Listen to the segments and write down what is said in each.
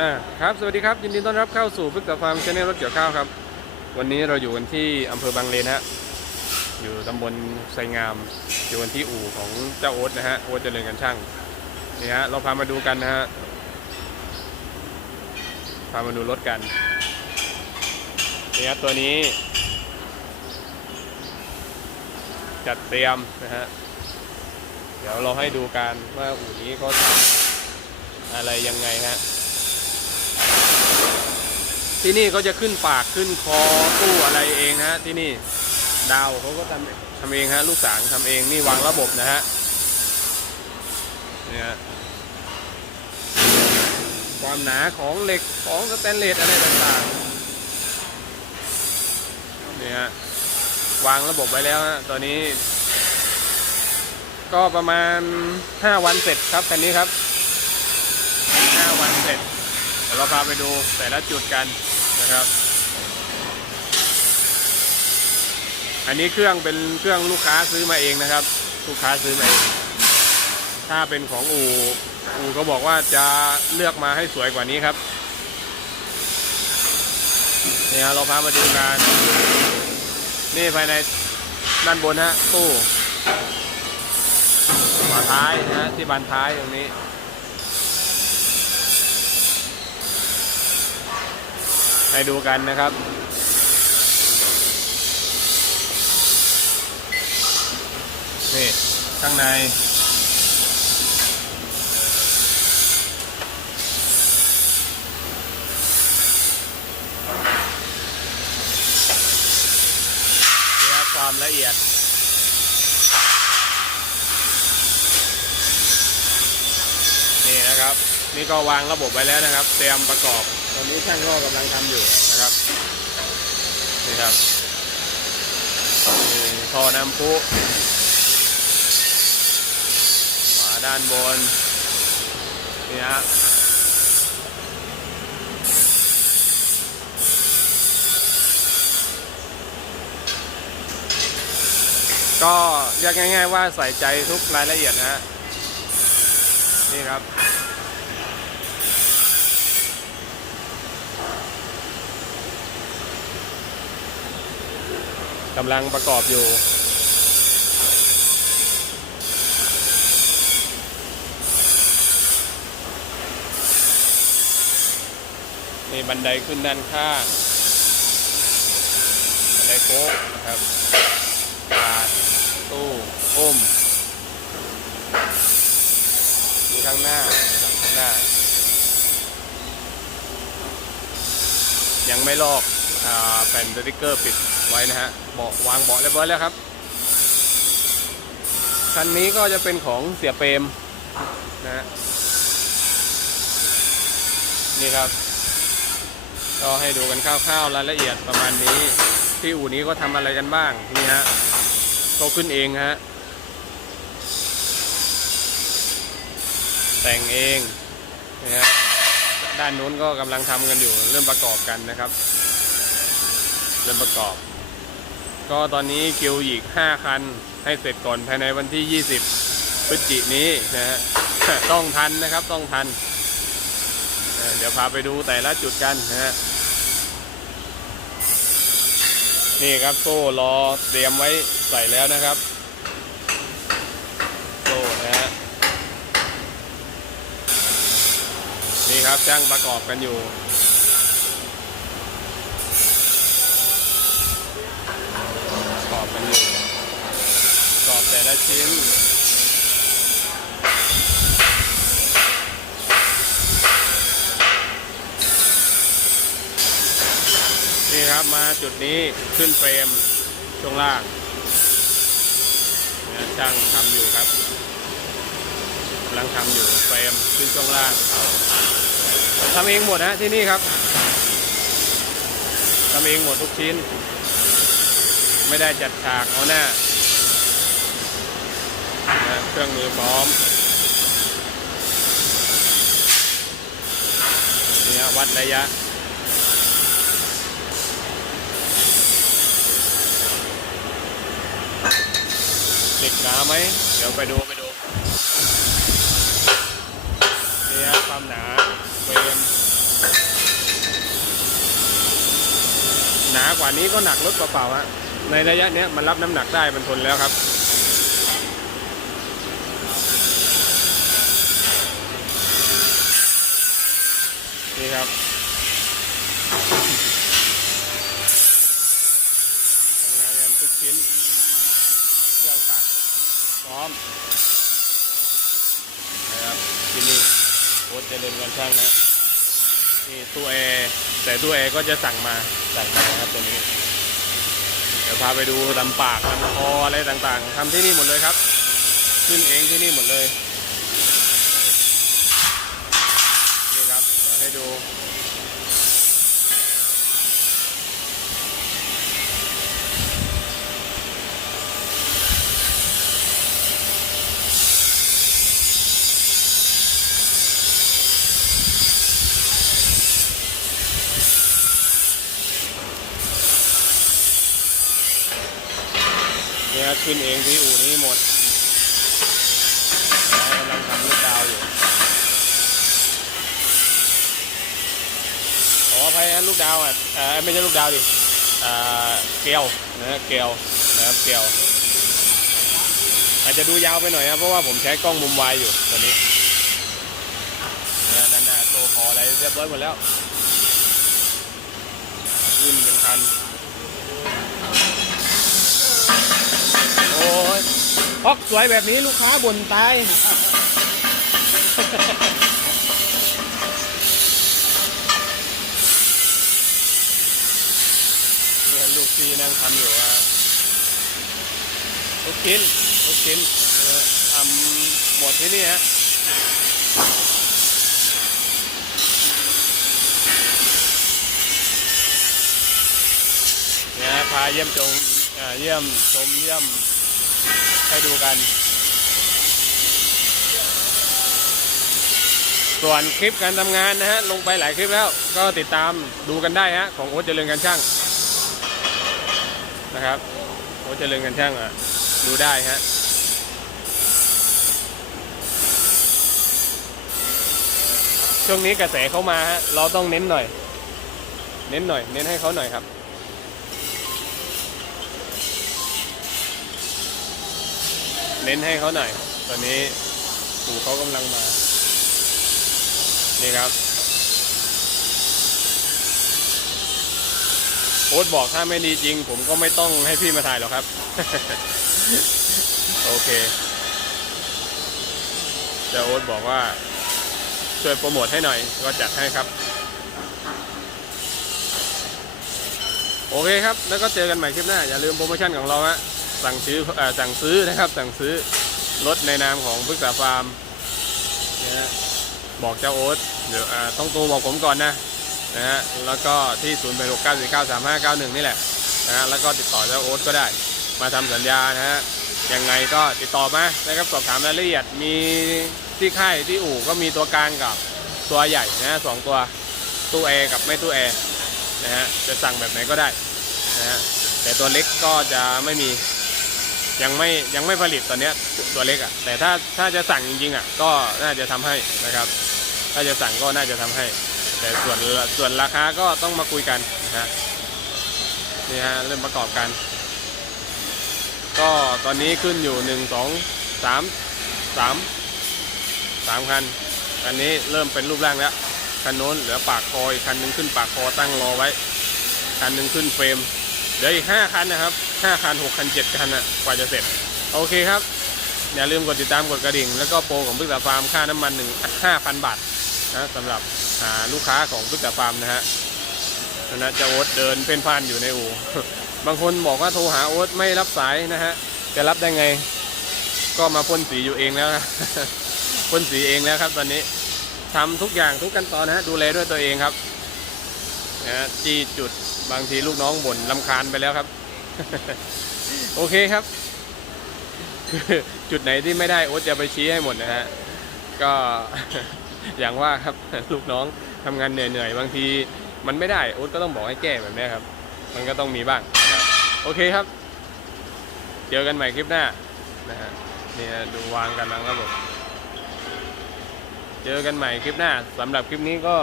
อ่าครับ สวัสดีครับ ยินดีต้อนรับเข้าสู่พึกษาฟาร์มชแนลรถเกี่ยวข้าวครับ วันนี้เราอยู่กันที่อำเภอบางเลนฮะ อยู่ตำบลไซงาม อยู่กันที่อู่ของเจ้าโอ๊ตนะฮะ โอ๊ตเจริญกันช่าง นี่ฮะ เราพามาดูกันนะฮะ พามาดูรถกัน นี่ฮะตัวนี้ จัดเตรียมนะฮะ เดี๋ยวเราให้ดูกันว่าอู่นี้เขาทำอะไรยังไงฮะ ที่นี่เขาจะขึ้นปากขึ้นคอตู้อะไรเองนะฮะที่นี่ดาวเขาก็ทำทำเองฮะลูกสางทำเองนี่วางระบบนะฮะเนี่ยความหนาของเหล็กของสแตนเลสอะไรต่างๆเนี่ยวางระบบไว้แล้วฮะตอนนี้ ก็ประมาณ 5 วันเสร็จครับคันนี้ครับ 5 วันเสร็จเดี๋ยวเราพาไปดูแต่ละจุดกัน นะครับ อันนี้เครื่องเป็นเครื่องลูกค้าซื้อมาเองนะครับ ลูกค้าซื้อมาเองถ้าเป็นของอู่อู่ก็บอกว่าจะเลือกมาให้สวยกว่านี้ครับเนี่ยเราพามาดูงาน นี่ภายในด้านบนฮะตู้ฝาท้ายนะฮะที่บานท้ายตรงนี้ ให้ดูกันนะครับ นี่ข้างในนี่ครับความละเอียดนี่นะครับ นี่ก็วางระบบไว้แล้วนะครับ เตรียมประกอบ ตอนนี้ช่างก็กำลังทำอยู่นะครับนี่ครับมีท่อน้ำพุฝาด้านบนนี่ฮะก็เรียกง่าย ๆ ว่าใส่ใจทุกรายละเอียดนะฮะนี่ครับ กำลังประกอบอยู่ มีบันไดขึ้นด้านข้าง บันไดโค้งนะครับบาดตู้อุ้มมีข้างหน้าข้างหน้า ยังไม่ลอกอแผ่นสติกเกอร์ปิด ไว้นะฮะเบาะวางเบาะเรียบร้อยแล้วครับ คันนี้ก็จะเป็นของเสียเปรมนะฮะนี่ครับ ก็ให้ดูกันคร่าวๆรายละเอียดประมาณนี้ ที่อู่นี้ก็ทำอะไรกันบ้างนี่ฮะก็ขึ้นเองฮะแต่งเองนะฮะด้านนู้นก็กำลังทำกันอยู่เริ่มประกอบกันนะครับ เริ่มประกอบ ก็ตอนนี้คิวอีก 5 คัน ให้เสร็จก่อนภายในวันที่ 20 พฤศจิกนี้นะฮะต้องทันนะครับต้องทันเอ่อเดี๋ยวพาไปดูแต่ละจุดกันนะฮะนี่ครับโซ่รอเตรียมไว้ใส่แล้วนะครับโซ่นะฮะนี่ครับช่างประกอบกันอยู่ ประกอบกันอยู่ ปรอบแต่ละชิ้น นี่ครับมาจุดนี้ขึ้นเฟรมช่วงล่างช่างทำอยู่ครับกำลังทำอยู่เฟรมขึ้นช่วงล่างทำเองหมดนะที่นี่ครับทำเองหมดทุกชิ้น ไม่ได้จัดฉากเอาหน้า เครื่องมือพร้อมนี่ฮะวัดระยะ ติดหนาไหม เดี๋ยวไปดูไปดูนี่ฮะความหนาเฟรมหนากว่านี้ก็หนักรถเปล่าๆฮะในระยะเนี้ยมันรับน้ำหนักได้มันทนแล้วครับ นี่ครับทำงานกันทุกชิ้น เครื่องตัดพร้อม นะครับที่นี่โอ๊ตจะเดินกันช่างนะนี่ตู้แอร์แต่ตู้แอร์ก็จะสั่งมาสั่งมาครับตัวนี้เดี๋ยวพาไปดูลำปากลำคออะไรต่างๆทำที่นี่หมดเลยครับ ขึ้นเองที่นี่หมดเลย นี่ครับเดี๋ยว ให้ดูเนี่ยขึ้นเองที่อู่นี้หมดกำลังทำลูกดาวอยู่ ออภัยนะลูกดาวอะอ่อไม่ใช่ลูกดาวดิอ่าเกลียวนะฮะเกลียวนะครับเกลียว อาจจะดูยาวไปหน่อยนะเพราะว่าผมใช้กล้องมุมวายอยู่ตอนนี้นะด้านหน้าโตคออะไรเรียบร้อยหมดแล้วขึ้นเป็นคันโอ้ยฮอกสวยแบบนี้ลูกค้าบ่นตาย นี่ลูกซีนั่งทำอยู่ว่าลูกชิ้นลูกชิ้นทำหมดที่นี่ฮะเนี่ยพาเยี่ยมชมอ่าเยี่ยมชมเยี่ยมให้ดูกัน ส่วนคลิปการทำงานนะฮะ ลงไปหลายคลิปแล้ว ก็ติดตามดูกันได้ฮะ ของโอ๊ตเจริญการช่าง นะครับโอ๊ตเจริญการช่างอะ ดูได้ฮะช่วงนี้กระแสเข้ามาฮะเราต้องเน้นหน่อย เน้นหน่อย เน้นให้เขาหน่อยครับ เน้นให้เขาหน่อย ตอนนี้ปู่เขากำลังมา นี่ครับ โอ๊ตบอกถ้าไม่ดีจริง ผมก็ไม่ต้องให้พี่มาถ่ายหรอกครับ โอเคแต่โอ๊ตบอกว่า ช่วยโปรโมทให้หน่อย ก็จัดให้ครับ โอเคครับ แล้วก็เจอกันใหม่คลิปหน้า อย่าลืมโปรโมชั่นของเราฮะสั่งซื้ออสั่งซื้อนะครับ สั่งซื้อรถในนามของพึกษาฟาร์มนะฮะบอกเจ้าโอ๊ตเดี๋ยวอ่าต้องโทรบอกผมก่อนนะ นะฮะแล้วก็ที่0 8 6 9 4 9 3 5 9 1นี่แหละนะฮะแล้วก็ติดต่อเจ้าโอ๊ตก็ได้ มาทำสัญญานะฮะยังไงก็ติดต่อมานะครับสอบถามรายละเอียดมีที่ค่ายที่อู่ก็มีตัวกลางกับตัวใหญ่นะฮะสองตัวตู้แอร์กับไม่ตู้แอร์นะฮะจะสั่งแบบไหนก็ได้นะฮะแต่ตัวเล็กก็จะไม่มียังไม่ยังไม่ผลิตตอนนี้ตัวเล็กอะ่ะแต่ถ้าถ้าจะสั่งจริงๆอะ่ะก็น่าจะทำให้นะครับ ถ้าจะสั่งก็น่าจะทำให้ แต่ส่วนส่วนราคาก็ต้องมาคุยกันนะฮะนี่ฮะเริ่มประกอบกัน ก็ตอนนี้ขึ้นอยู่หนึ่งสองสามสามสามคันคันนี้เริ่มเป็นรูปร่างแล้วคันโน้นเหลือปากคอยคันหนึงขึ้นปากคอตั้งรอไว้ คันหนึงขึ้นเฟรมเหลืออีกห้าคันนะครับห้าคันหกคันเจ็ดคันอะกว่าจะเสร็จ โอเคครับอย่าลืมกดติดตามกดกระดิ่ง แล้วก็โปรของพึกษาฟาร์มค่าน้ำมันหนึ่งห้าพันบาทนะสำหรับ หาลูกค้าของพึกษาฟาร์มนะฮะนะจะโอ๊ตเดินเป็นพันอยู่ในอู่บางคนบอกว่าโทรหาโอ๊ตไม่รับสายนะฮะจะรับได้ไง ก็มาพ่นสีอยู่เองแล้วนะพ่นสีเองแล้วครับ ตอนนี้ทำทุกอย่างทุกขั้นตอนนะฮะดูแลด้วยตัวเองครับนะจี้จุดบางทีลูกน้องบ่นลำคาญไปแล้วครับ โอเคครับ จุดไหนที่ไม่ได้โอ๊ตจะไปชี้ให้หมดนะฮะ ก็ อย่างว่าครับลูกน้องทำงานเหนื่อยๆบางทีมันไม่ได้โอ๊ตก็ต้องบอกให้แก้แบบนี้ครับ มันก็ต้องมีบ้างนะครับโอเคครับ เจอกันใหม่คลิปหน้านะฮะเนี่ฮะดูวางกันลังระบบเจอกันใหม่คลิปหน้าสำหรับคลิปนี้ก็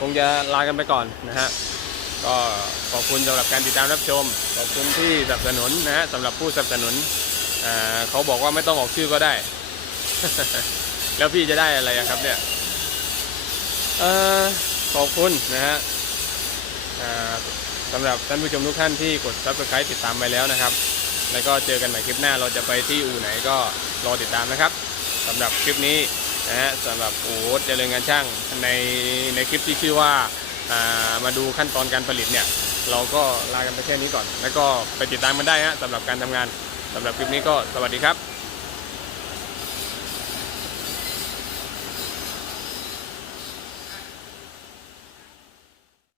คงจะลากันไปก่อนนะฮะก็ขอบคุณสำหรับการติดตามรับชม ขอบคุณที่สนับสนุนนะฮะสำหรับผู้สนับสนุนเขาบอกว่าไม่ต้องออกชื่อก็ได้ แล้วพี่จะได้อะไระครับเนี่ยเออขอบคุณนะฮะสำหรับท่านผู้ชมทุกท่านที่กด subscribe ติดตามไปแล้วนะครับ แล้วก็เจอกันใหม่คลิปหน้าเราจะไปที่อู่ไหนก็รอติดตามนะครับสำหรับคลิปนี้นะฮะสำหรับอู่เจริญงานช่างในในคลิปที่ชื่อว่าามาดูขั้นตอนการผลิตเนี่ย เราก็ลากันไปแค่นี้ก่อน แล้วก็ไปติดตามมันได้ฮะสำหรับการทำงานสำหรับคลิปนี้ก็สวัสดีครับ